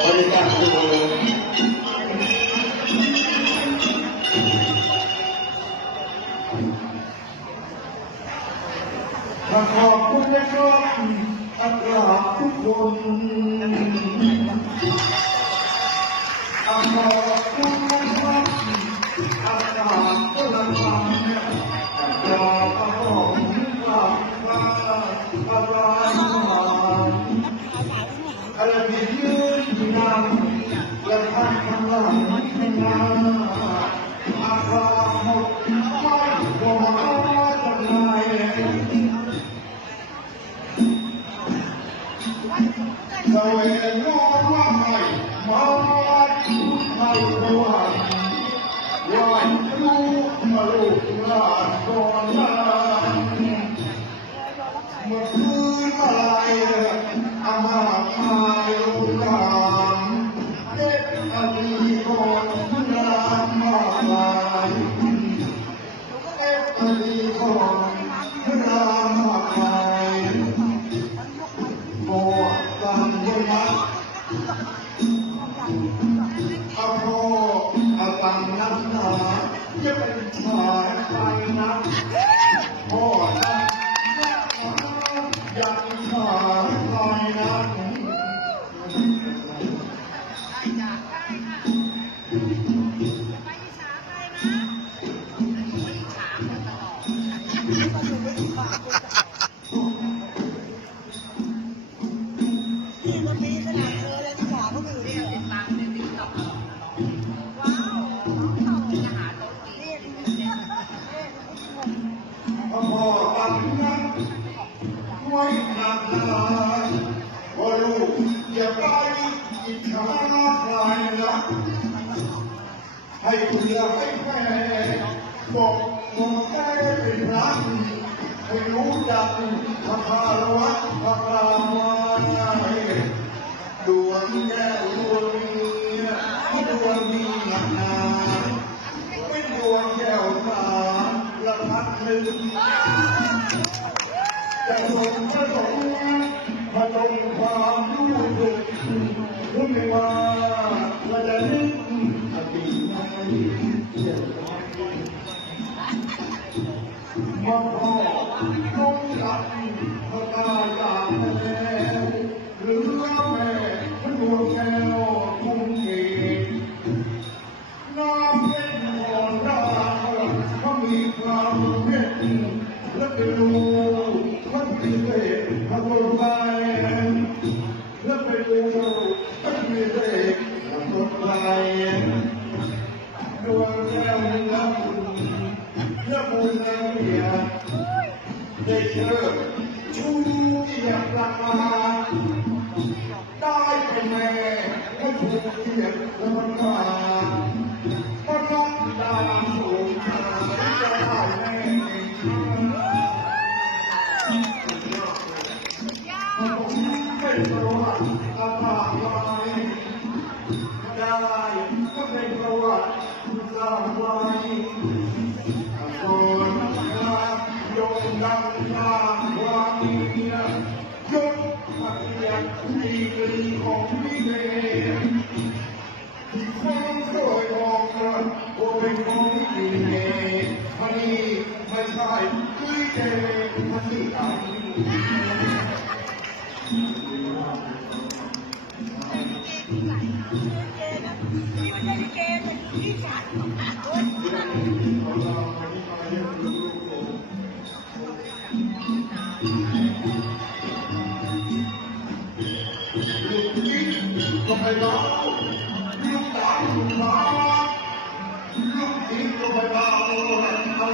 บริการคืขอขอบคุณนะครับอักราทุกคนขอบคุณนะครับอักราทุกคนอักขอบคุณครับ ฟังนักหนาอย่าเป็นชายใครนะพ่อนะอย่าเป็นชายใครนะที่มันดีขนาดเธอเลยที่ขาเขาอยู่เนี่ย ให้เรือให้แม่บอกมึงแค่เป็นพระให้รู้จักธร พ่อพ่อคุณต้องรักพ่อตาตา ได้เจอชูเกียรติลังมาได้เป็นแม่ก็ชูเกียรติลั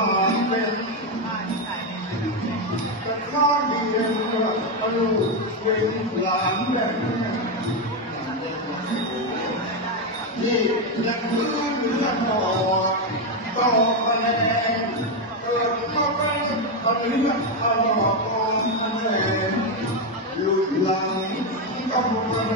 ลายเป็นแต่ข้าดีเองก็ลูกเป็นหลานแบบนี้ที่ยังพื้นเนื้อหอต่อคะแนนเกิดเข้าไปตอนนี่ตลอดตอนคะแนนหลุดหลังกับพวกร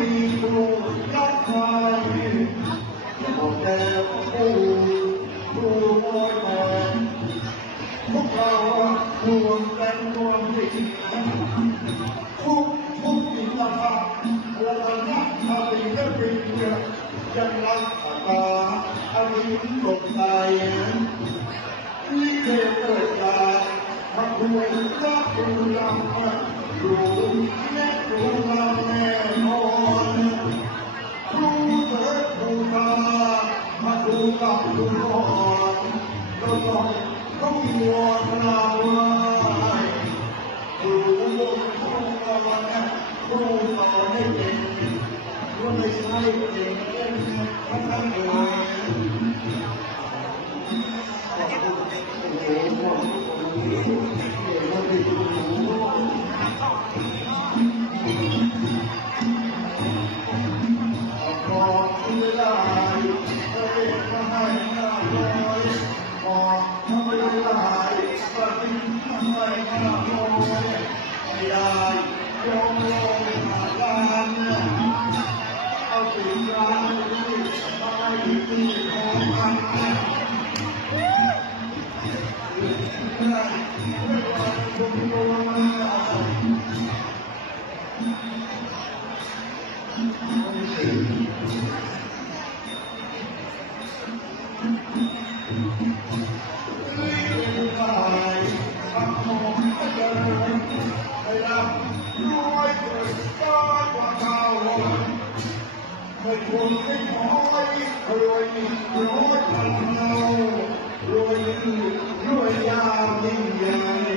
vì buồn các hoài một đêm Thank you. rồi nó thầm nhau rồi nuôi ra mình dài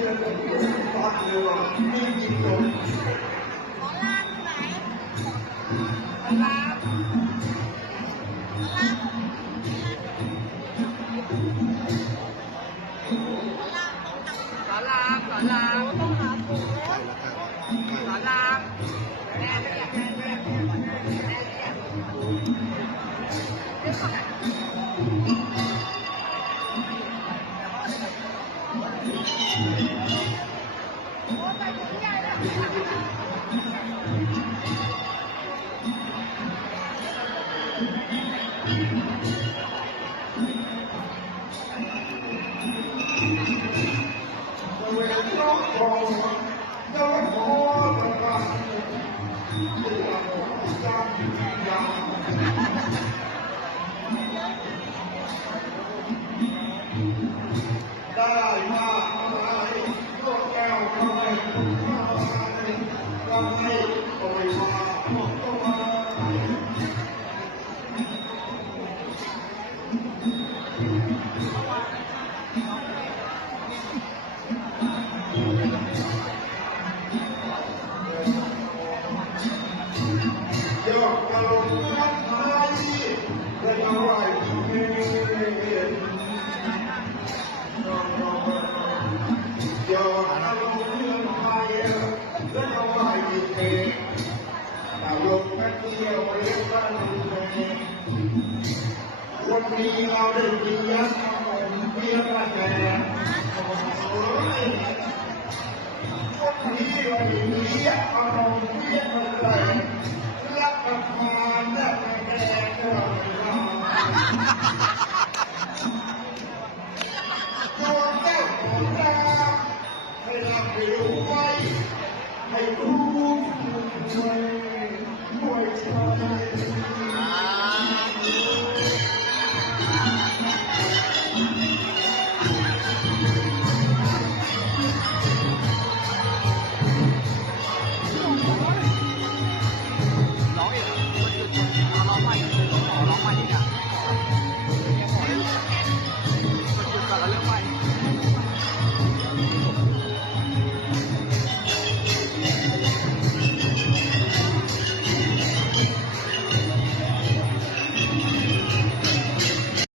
Thank you. Yeah.